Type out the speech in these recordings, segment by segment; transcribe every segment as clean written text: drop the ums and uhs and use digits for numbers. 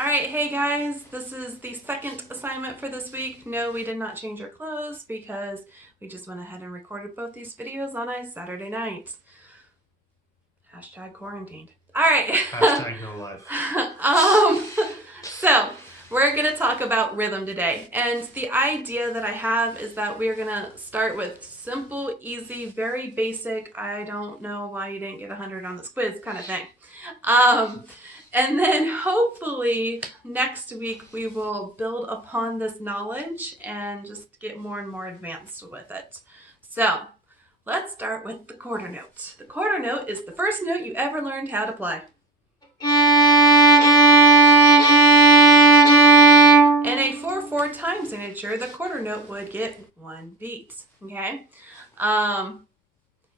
Alright, hey guys, this is the second assignment for this week. No, we did not change our clothes because we just went ahead and recorded both these videos on a Saturday night. Hashtag quarantined. Alright. Hashtag no life. So, we're going to talk about rhythm today. And the idea that I have is that we're going to start with simple, easy, very basic, I don't know why you didn't get 100 on this quiz kind of thing. And then hopefully next week we will build upon this knowledge and just get more and more advanced with it. So let's start with the quarter note. The quarter note is the first note you ever learned how to play. In a 4/4 time signature, the quarter note would get 1 beat. Okay.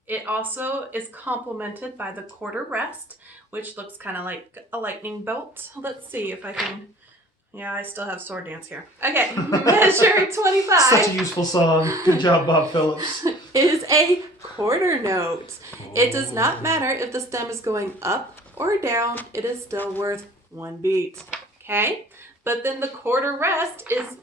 It also is complemented by the quarter rest, which looks kind of like a lightning bolt. Let's see if I can. Yeah, I still have sword dance here. Okay, measure 25. Such a useful song. Good job, Bob Phillips. Is a quarter note. It does not matter if the stem is going up or down, it is still worth 1 beat. Okay? But then the quarter rest is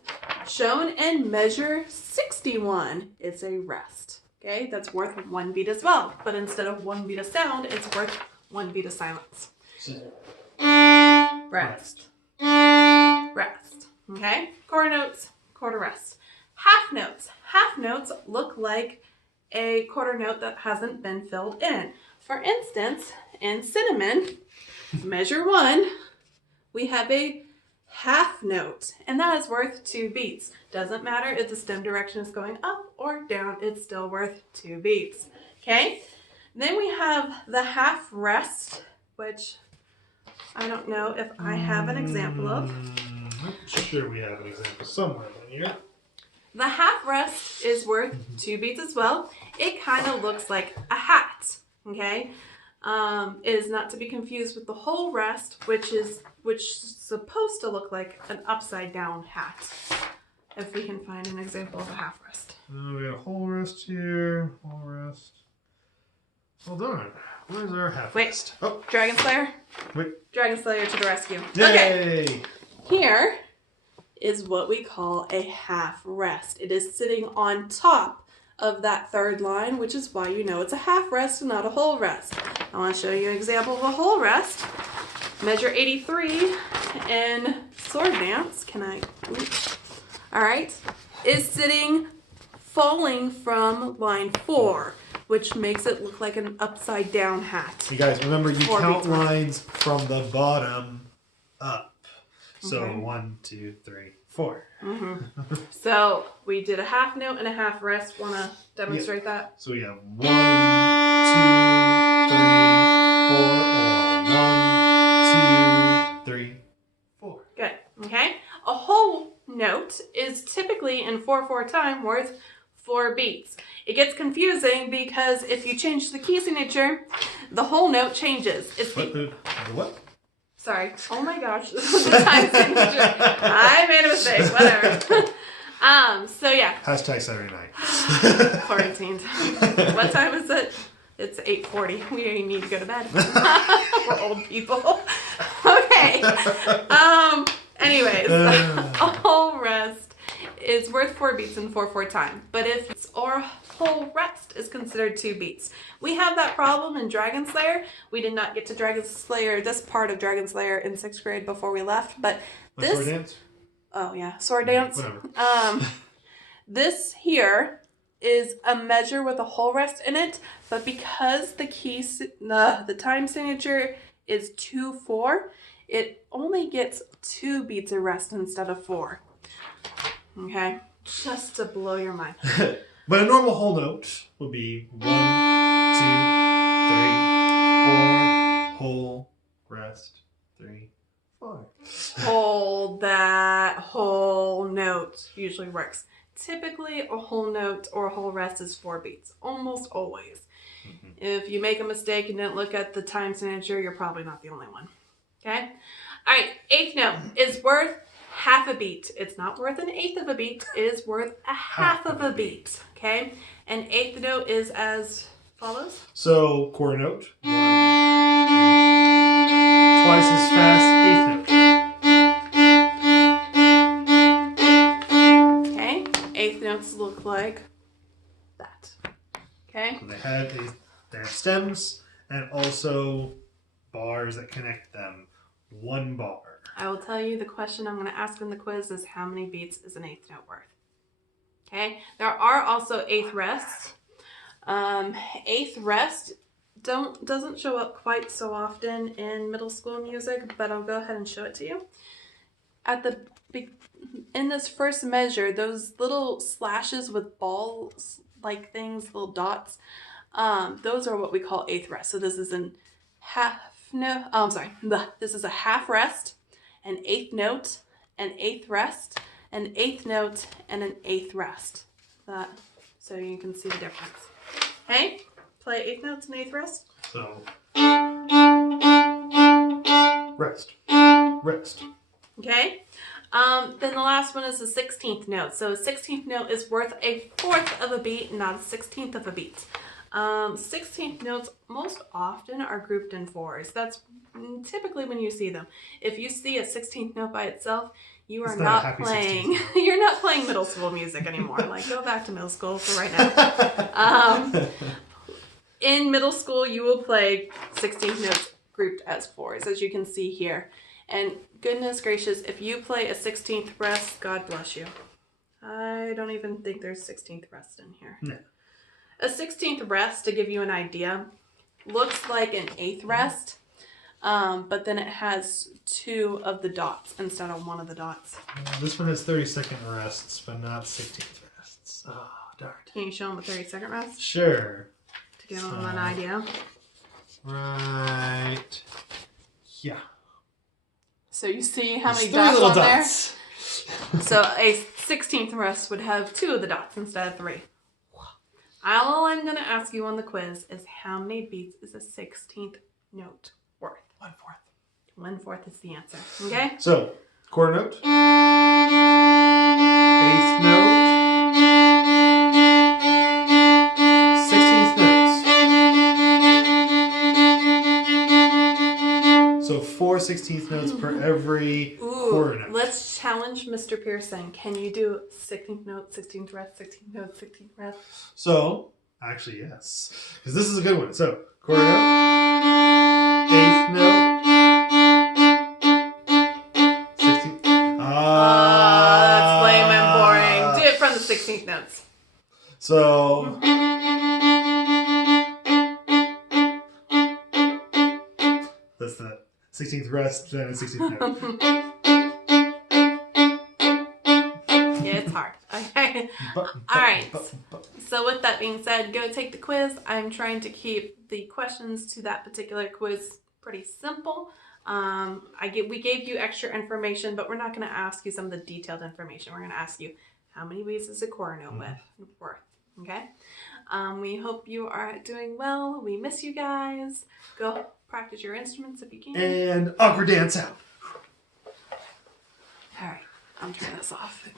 shown in measure 61. It's a rest. Okay, that's worth 1 beat as well. But instead of 1 beat of sound, it's worth 1 beat of silence. Rest. Rest. Okay? Quarter notes, quarter rest. Half notes. Half notes look like a quarter note that hasn't been filled in. For instance, in cinnamon, measure 1, we have a half note, and that is worth 2 beats. Doesn't matter if the stem direction is going up or down, it's still worth 2 beats. Okay? Then we have the half rest, which I don't know if I have an example of. I'm sure we have an example somewhere in here. The half rest is worth 2 beats as well. It kind of looks like a hat. Okay? It is not to be confused with the whole rest, which is supposed to look like an upside down hat. If we can find an example of a half rest. We got a whole rest here. Whole rest. Hold on. Where's our half rest? Oh, Dragon Slayer? wait. Dragon Slayer to the rescue. Yay! Okay. Here is what we call a half rest. It is sitting on top of that third line, which is why you know it's a half rest and not a whole rest. I want to show you an example of a whole rest. Measure 83 in sword dance. Alright, is sitting falling from line 4, which makes it look like an upside down hat. You guys, remember you 4 count beats worth. lines from the bottom up. So Okay. 1, 2, 3, 4. So we did a half note and a half rest. Want to demonstrate that? So we have 1, 2, 3, 4, or 1, 2, 3, 4. Good. Okay. A whole note is typically in 4/4 time worth 4 beats. It gets confusing because if you change the key signature, the whole note changes. It's the What? Sorry. Oh my gosh. This is the time signature. I made a mistake. Whatever. So yeah. Hashtag Saturday night. Quarantined. What time is it? It's 8:40. We need to go to bed. We're old people. Okay. Anyways, a whole rest is worth 4 beats in 4/4 time. But if it's or whole rest is considered 2 beats. We have that problem in Dragon Slayer. We did not get to Dragon Slayer, this part of Dragon Slayer in 6th grade before we left, but this... Sword dance? Oh yeah, sword dance. Whatever. This here is a measure with a whole rest in it, but because the time signature is 2/4, it only gets 2 beats of rest instead of 4. Okay, just to blow your mind. But a normal whole note would be 1, 2, 3, 4, whole, rest, 3, 4. Hold that whole note usually works. Typically, a whole note or a whole rest is 4 beats, almost always. If you make a mistake and didn't look at the time signature, you're probably not the only one. Okay? All right, 8th note is worth half a beat. It's not worth an 1/8 of a beat. It is worth a half of a beat. Okay? An 8th note is as follows. So, quarter note. 1, 2, twice as fast, 8th note. look like that. Okay? So they have stems and also bars that connect them. One bar. I will tell you the question I'm going to ask in the quiz is how many beats is an eighth note worth? Okay? There are also eighth rests. Eighth rest doesn't show up quite so often in middle school music, but I'll go ahead and show it to you. In this first measure, those little slashes with balls like things, little dots, those are what we call eighth rest. So this is this is a half rest, an eighth note, an eighth rest, an eighth note, and an eighth rest. So you can see the difference. Okay, play eighth notes and eighth rest. So rest, rest. Okay. Then the last one is the 16th note. So a 16th note is worth a fourth of a beat, not a 16th of a beat. 16th notes most often are grouped in fours. That's typically when you see them. If you see a 16th note by itself, you are not playing. You're not playing middle school music anymore. Like, go back to middle school for right now. In middle school, you will play 16th notes grouped as fours, as you can see here. And goodness gracious, if you play a 16th rest, God bless you. I don't even think there's 16th rest in here. No. A 16th rest, to give you an idea, looks like an eighth rest, but then it has 2 of the dots instead of 1 of the dots. This one has 30-second rests, but not 16th rests. Oh, darn. Can you show them a 30-second rest? Sure. To give them an idea. Right. Yeah. So you see how many There's 3 dots little on dots. there? So a 16th rest would have 2 of the dots instead of 3. All I'm going to ask you on the quiz is how many beats is a 16th note worth? 1/4. 1/4 is the answer. Okay? So, quarter note. Eighth note. 16th notes. So 4 16th notes per every quarter note. Let's challenge Mr. Pearson. Can you do 16th note, 16th rest, 16th note, 16th rest? So, actually, yes. Because this is a good one. So, quarter note. Eighth note. 16th. That's lame and boring. Do it from the 16th notes. So, that's the 16th rest, then 16th note. Yeah, it's hard. Okay. Alright. So with that being said, go take the quiz. I'm trying to keep the questions to that particular quiz pretty simple. We gave you extra information, but we're not going to ask you some of the detailed information. We're going to ask you how many beats is a quarter note worth. Okay? We hope you are doing well. We miss you guys. Go practice your instruments if you can. And awkward dance out. All right. I'm turning this off.